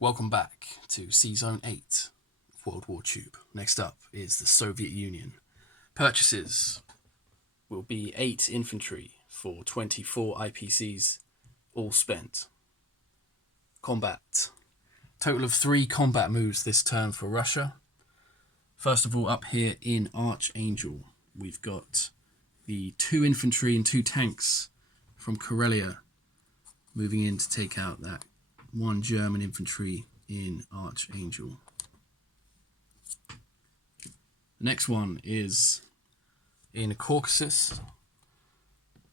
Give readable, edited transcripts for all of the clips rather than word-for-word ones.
Welcome back to sz8 of WWTube. Next up is the Soviet Union. Purchases will be 8 infantry for 24 IPCs, all spent. Combat. Total of 3 combat moves this turn for Russia. First of all, up here in Archangel, we've got the 2 infantry and 2 tanks from Karelia moving in to take out that 1 German infantry in Archangel. The next one is in Caucasus,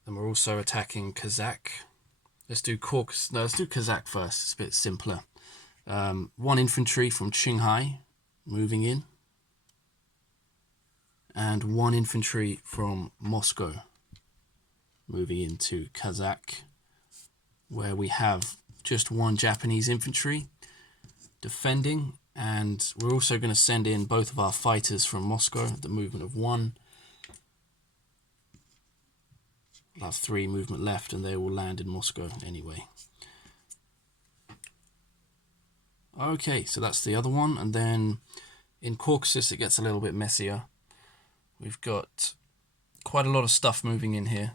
and we're also attacking Kazakh. Let's do Kazakh first. It's a bit simpler. 1 infantry from Qinghai moving in, and 1 infantry from Moscow moving into Kazakh, where we have just 1 Japanese infantry defending, and we're also going to send in both of our fighters from Moscow, the movement of 1. We'll have 3 movement left, and they will land in Moscow anyway. Okay, so that's the other one, and then in Caucasus it gets a little bit messier. We've got quite a lot of stuff moving in here.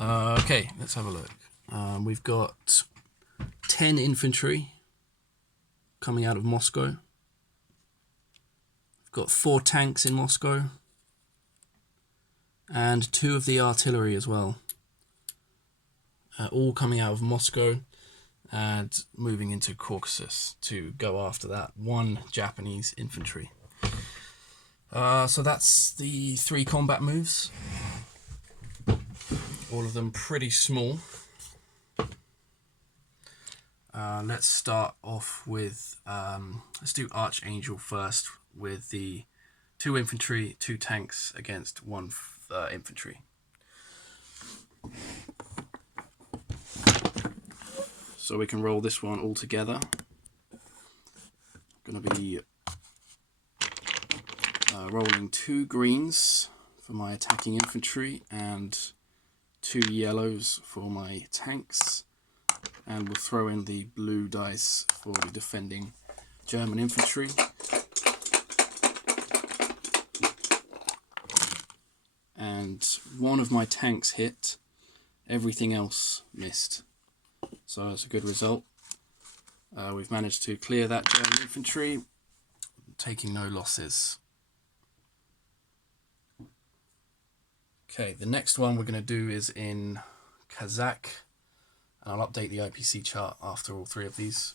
Okay, let's have a look. We've got 10 infantry coming out of Moscow. We've got 4 tanks in Moscow, and 2 of the artillery as well. All coming out of Moscow and moving into Caucasus to go after that 1 Japanese infantry. So that's the 3 combat moves. All of them pretty small. Let's start off with, let's do Archangel first with the 2 infantry, 2 tanks against 1 infantry. So we can roll this one all together. I'm going to be rolling 2 greens for my attacking infantry and 2 yellows for my tanks, and we'll throw in the blue dice for the defending German infantry. And 1 of my tanks hit, everything else missed. So that's a good result. We've managed to clear that German infantry, taking no losses. Okay, the next one we're going to do is in Kazakh, and I'll update the IPC chart after all 3 of these.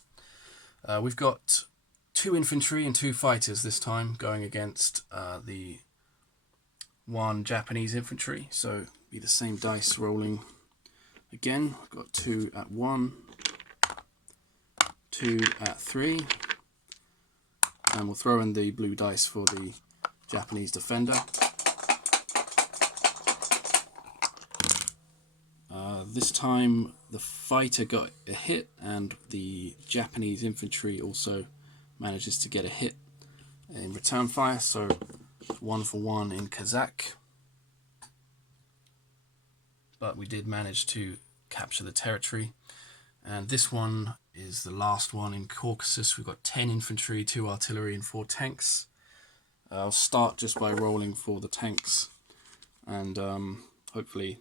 We've got 2 infantry and 2 fighters this time going against the 1 Japanese infantry, so be the same dice rolling again. We've got 2 at 1, 2 at 3, and we'll throw in the blue dice for the Japanese defender. This time the fighter got a hit, and the Japanese infantry also manages to get a hit in return fire, so 1 for 1 in Kazakh. But we did manage to capture the territory, and this one is the last one in Caucasus. We've got 10 infantry, 2 artillery and 4 tanks. I'll start just by rolling for the tanks, and hopefully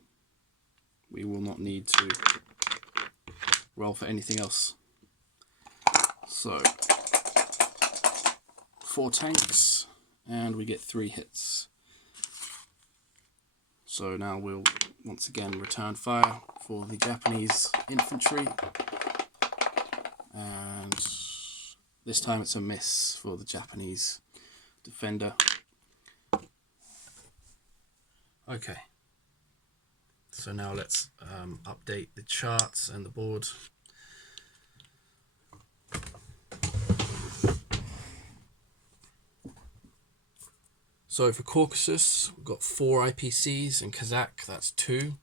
we will not need to roll for anything else. So 4 tanks, and we get 3 hits. So now we'll once again return fire for the Japanese infantry, and this time it's a miss for the Japanese defender. Okay, so now let's update the charts and the board. So for Caucasus, we've got 4 IPCs, and Kazakh, that's 2.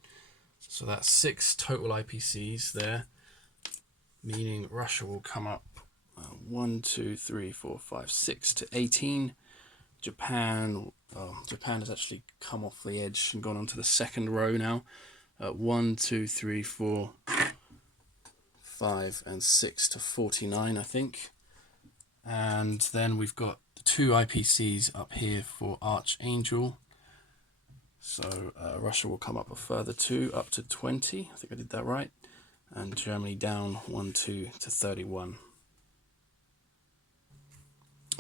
So that's 6 total IPCs there, meaning Russia will come up 1, 2, 3, 4, 5, 6 to 18. Japan has actually come off the edge and gone onto the 2nd row now. 1, 2, 3, 4, 5 and 6 to 49, I think. And then we've got 2 IPCs up here for Archangel. So Russia will come up a further 2 up to 20. I think I did that right. And Germany down 1, 2 to 31.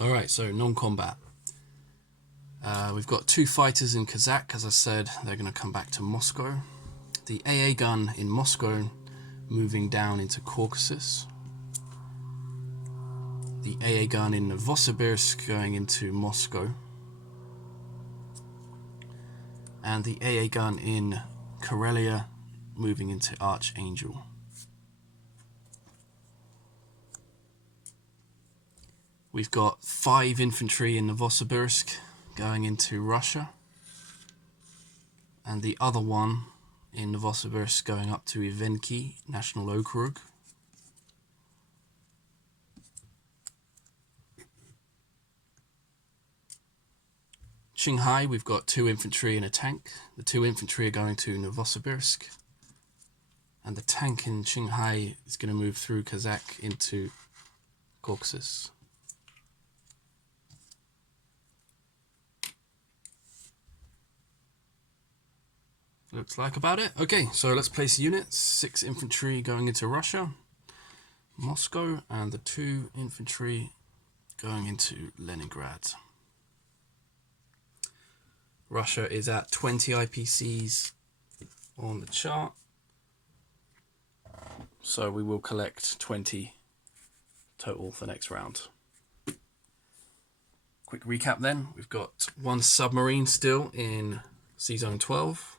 Alright, so non-combat. We've got 2 fighters in Kazakh. As I said, they're going to come back to Moscow. The AA gun in Moscow moving down into Caucasus. The AA gun in Novosibirsk going into Moscow. And the AA gun in Karelia moving into Archangel. We've got 5 infantry in Novosibirsk going into Russia. And the other one in Novosibirsk going up to Ivenki National Okrug. Qinghai, we've got 2 infantry and a tank. The 2 infantry are going to Novosibirsk. And the tank in Qinghai is going to move through Kazakh into Caucasus. Looks like about it. Okay, so let's place units. 6 infantry going into Russia, Moscow, and the 2 infantry going into Leningrad. Russia is at 20 IPCs on the chart. So we will collect 20 total for next round. Quick recap then. We've got 1 submarine still in C-Zone 12.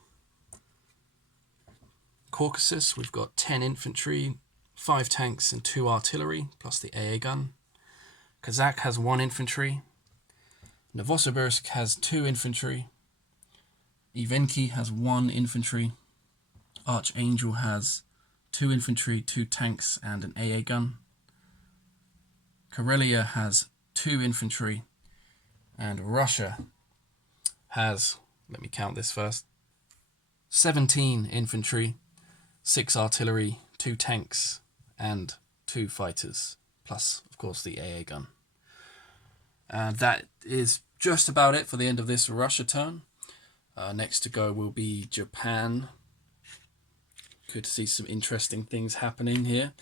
Caucasus, we've got 10 infantry, 5 tanks and 2 artillery, plus the AA gun. Kazakh has 1 infantry. Novosibirsk has 2 infantry. Ivenki has 1 infantry. Archangel has 2 infantry, 2 tanks and an AA gun. Karelia has 2 infantry. And Russia has, let me count this first, 17 infantry, 6 artillery, 2 tanks and 2 fighters, plus of course the AA gun. And that is just about it for the end of this Russia turn. Next to go will be Japan. Could see some interesting things happening here.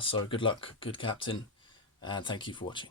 So good luck, good captain, and thank you for watching.